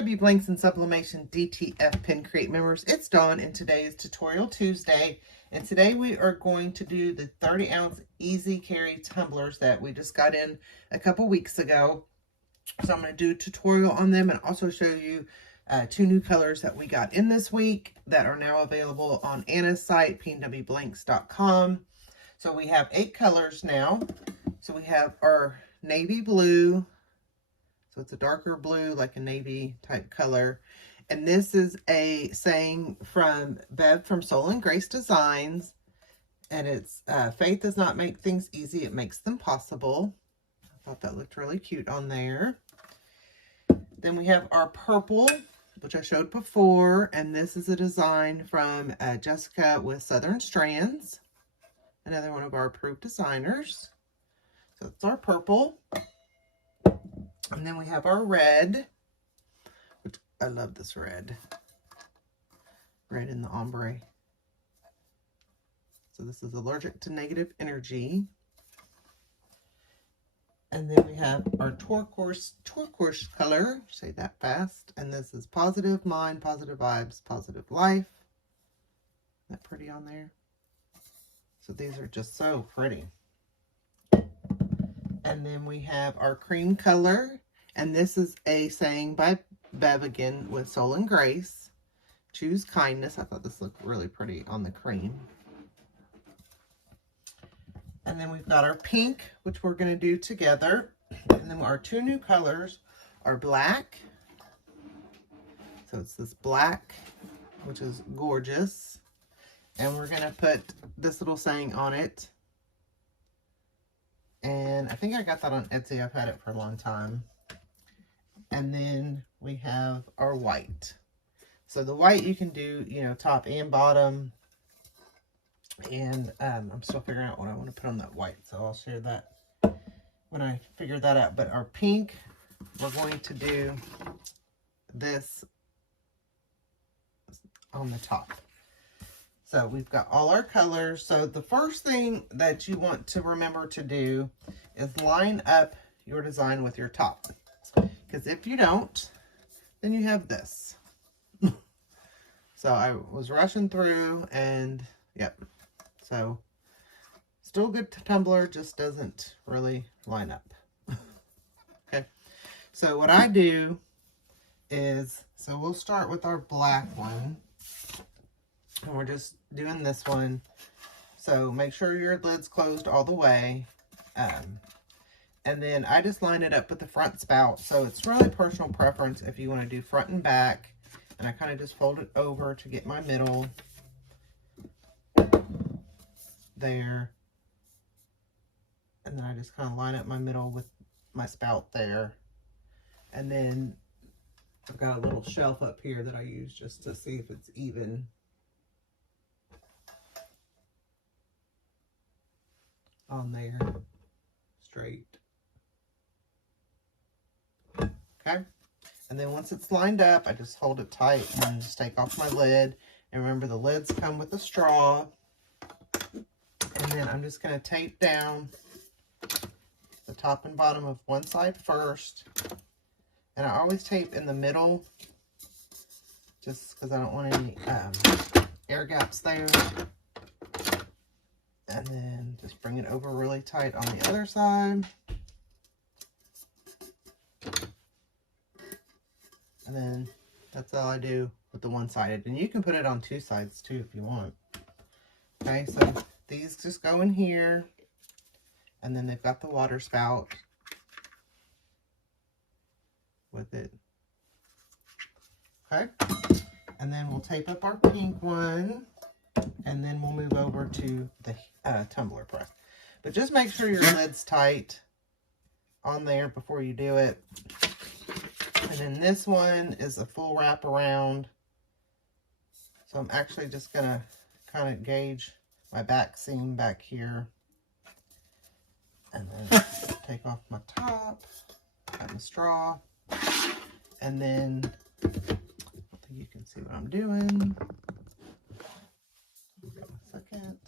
PW Blanks and Sublimation DTF Pin Create members, it's Dawn and today is Tutorial Tuesday, and today we are going to do the 30-ounce easy carry tumblers that we just got in a couple weeks ago. So I'm going to do a tutorial on them and also show you two new colors that we got in this week that are now available on Anna's site, pnwblanks.com. So we have 8 colors now. So we have our navy blue. So it's a darker blue, like a navy type color. And this is a saying from Bev from Soul and Grace Designs. And it's, faith does not make things easy, it makes them possible. I thought that looked really cute on there. Then we have our purple, which I showed before. And this is a design from Jessica with Southern Strands. Another one of our approved designers. So it's our purple. And then we have our red, which I love this red. Red in the ombre. So this is allergic to negative energy. And then we have our turquoise color. Say that fast. And this is positive mind, positive vibes, positive life. Isn't that pretty on there? So these are just so pretty. And then we have our cream color. And this is a saying by Bev again with Soul and Grace. Choose kindness. I thought this looked really pretty on the cream. And then we've got our pink, which we're going to do together. And then our two new colors are black. So it's this black, which is gorgeous. And we're going to put this little saying on it. And I think I got that on Etsy. I've had it for a long time. And then we have our white. So the white you can do, you know, top and bottom. And I'm still figuring out what I want to put on that white. So I'll share that when I figure that out. But our pink, we're going to do this on the top. So we've got all our colors. So the first thing that you want to remember to do is line up your design with your top. Because if you don't, then you have this. So I was rushing through and, yep. So still good tumbler, just doesn't really line up. Okay. So what I do is, so we'll start with our black one. And we're just doing this one. So make sure your lid's closed all the way. And then I just line it up with the front spout. So it's really personal preference if you want to do front and back. And I kind of just fold it over to get my middle. There. And then I just kind of line up my middle with my spout there. And then I've got a little shelf up here that I use just to see if it's even. On there, straight. Okay, and then once it's lined up, I just hold it tight and just take off my lid. And remember, the lids come with a straw. And then I'm just going to tape down the top and bottom of one side first. And I always tape in the middle, just because I don't want any air gaps there. And then just bring it over really tight on the other side. And then that's all I do with the one-sided. And you can put it on two sides too if you want. Okay, so these just go in here. And then they've got the water spout with it. Okay. And then we'll tape up our pink one. And then we'll move over to the Tumblr Press. But just make sure your lid's tight on there before you do it. And then this one is a full wrap around. So I'm actually just going to kind of gauge my back seam back here. And then take off my top, got my straw. And then, I don't think you can see what I'm doing. Second.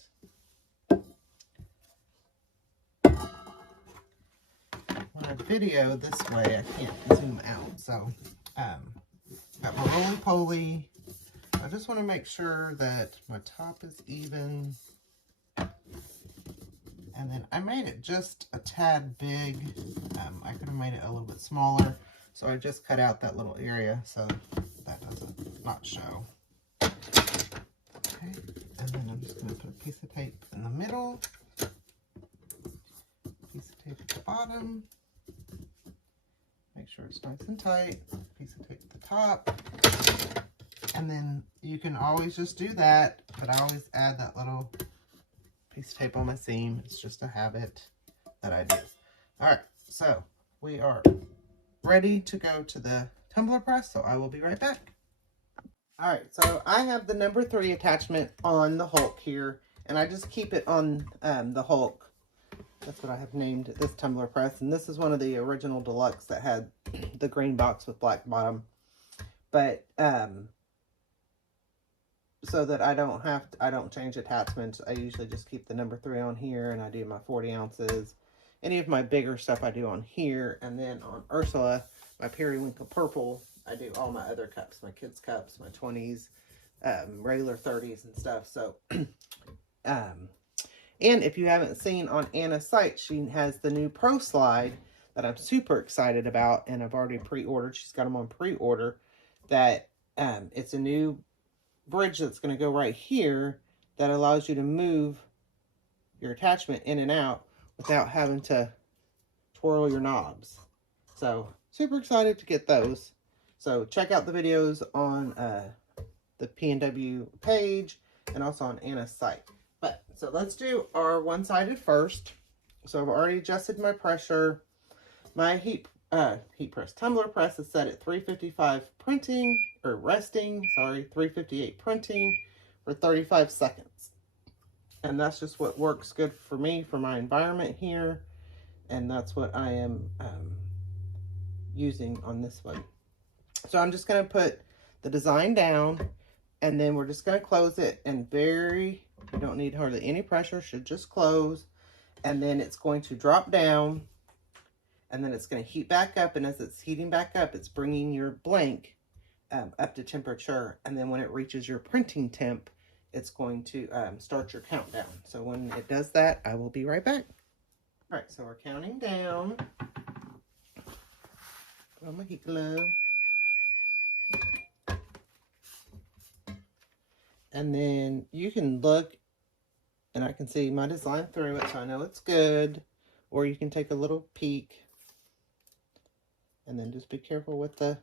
When I video this way, I can't zoom out. So Got my roly-poly. I just want to make sure that my top is even. And then I made it just a tad big. I could have made it a little bit smaller. So I just cut out that little area so that doesn't not show. Okay, and then I'm just going to put a piece of tape in the middle. Piece of tape at the bottom. Make sure it's nice and tight. Piece of tape at the top. And then you can always just do that, but I always add that little piece of tape on my seam. It's just a habit that I do. All right, so we are ready to go to the Tumbler Press, so I will be right back. All right, so I have the number 3 attachment on the Hulk here, and I just keep it on the Hulk. That's what I have named this Tumbler Press, and this is one of the original deluxe that had the green box with black bottom. But so that I don't change attachments, I usually just keep the number 3 on here, and I do my 40 ounces. Any of my bigger stuff I do on here, and then on Ursula, my periwinkle purple, I do all my other cups, my kids' cups, my 20s, regular 30s and stuff. So, and if you haven't seen on Anna's site, she has the new Pro Slide that I'm super excited about, and I've already pre-ordered. She's got them on pre-order. That it's a new bridge that's going to go right here that allows you to move your attachment in and out without having to twirl your knobs. So super excited to get those. So check out the videos on the P&W page and also on Anna's site. But so let's do our one-sided first. So I've already adjusted my pressure. My heat press tumbler press is set at 355 printing or resting, sorry, 358 printing for 35 seconds. And that's just what works good for me, for my environment here. And that's what I am using on this one. So I'm just going to put the design down, and then we're just going to close it, and you don't need hardly any pressure, should just close. And then it's going to drop down, and then it's going to heat back up, and as it's heating back up, it's bringing your blank up to temperature, and then when it reaches your printing temp, it's going to start your countdown. So when it does that, I will be right back. All right, so we're counting down. Put on my heat glove. And then you can look, and I can see my design through it, so I know it's good. Or you can take a little peek. And then just be careful with the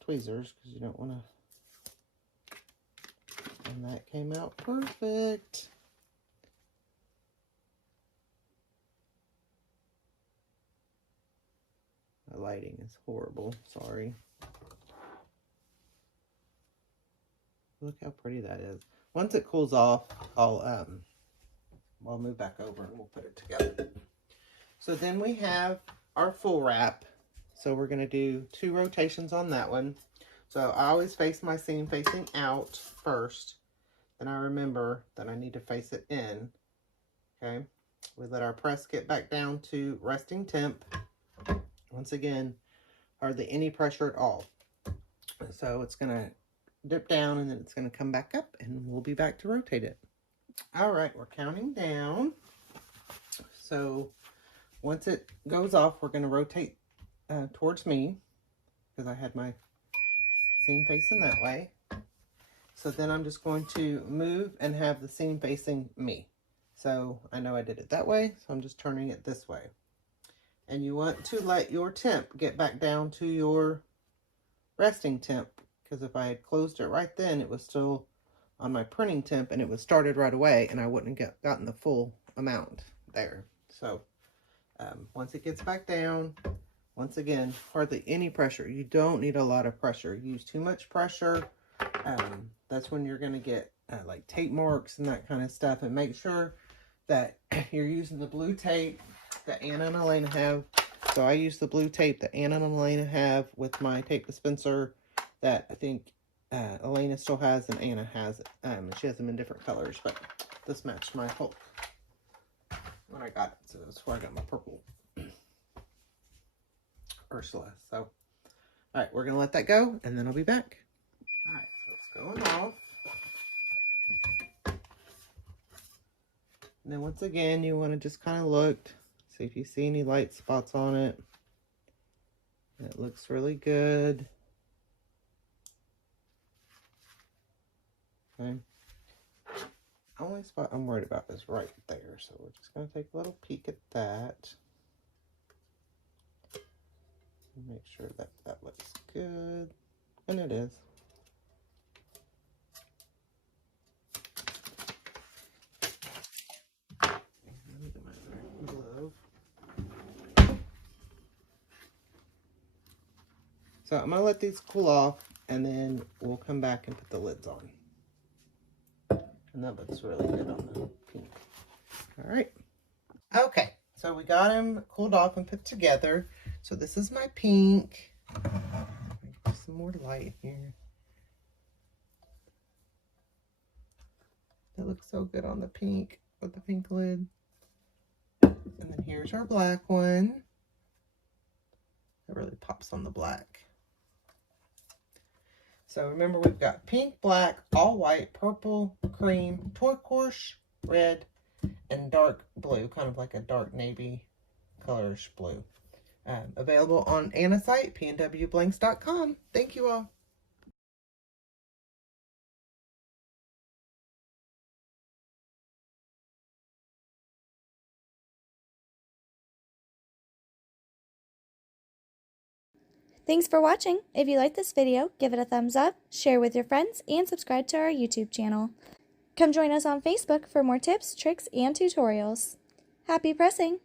tweezers, because you don't want to. And that came out perfect. My lighting is horrible, sorry. Look how pretty that is. Once it cools off, I'll move back over and we'll put it together. So then we have our full wrap. So we're going to do 2 rotations on that one. So I always face my seam facing out first. Then I remember that I need to face it in. Okay. We let our press get back down to resting temp. Once again, hardly any pressure at all. So it's going to dip down, and then it's going to come back up, and we'll be back to rotate it. All right, we're counting down. So once it goes off, we're going to rotate towards me, because I had my seam facing that way. So then I'm just going to move and have the seam facing me. So I know I did it that way, so I'm just turning it this way. And you want to let your temp get back down to your resting temp, because if I had closed it right then, it was still on my printing temp, and it was started right away, and I wouldn't have gotten the full amount there. So once it gets back down, once again, hardly any pressure. You don't need a lot of pressure. Use too much pressure, that's when you're going to get like tape marks and that kind of stuff. And make sure that you're using the blue tape that Anna and Elena have. So I use the blue tape that Anna and Elena have with my tape dispenser that I think Elena still has and Anna has. She has them in different colors, but this matched my Hulk when I got it. So that's where I got my purple Ursula. So All right, we're going to let that go, and then I'll be back. All right, so it's going off. And then once again, you want to just kind of look, see if you see any light spots on it. It looks really good. Okay. Only spot I'm worried about is right there, so we're just going to take a little peek at that. Make sure that that looks good, and it is. Let me get my glove. So I'm going to let these cool off, and then we'll come back and put the lids on. And that looks really good on the pink. All right. Okay, so we got them cooled off and put together. So this is my pink. Get some more light here. That looks so good on the pink with the pink lid. And then here's our black one. It really pops on the black. So remember, we've got pink, black, all white, purple, cream, turquoise, red, and dark blue, kind of like a dark navy colorish blue. Available on Anna's site, pnwblanks.com. Thank you all. Thanks for watching. If you liked this video, give it a thumbs up, share with your friends, and subscribe to our YouTube channel. Come join us on Facebook for more tips, tricks, and tutorials. Happy pressing!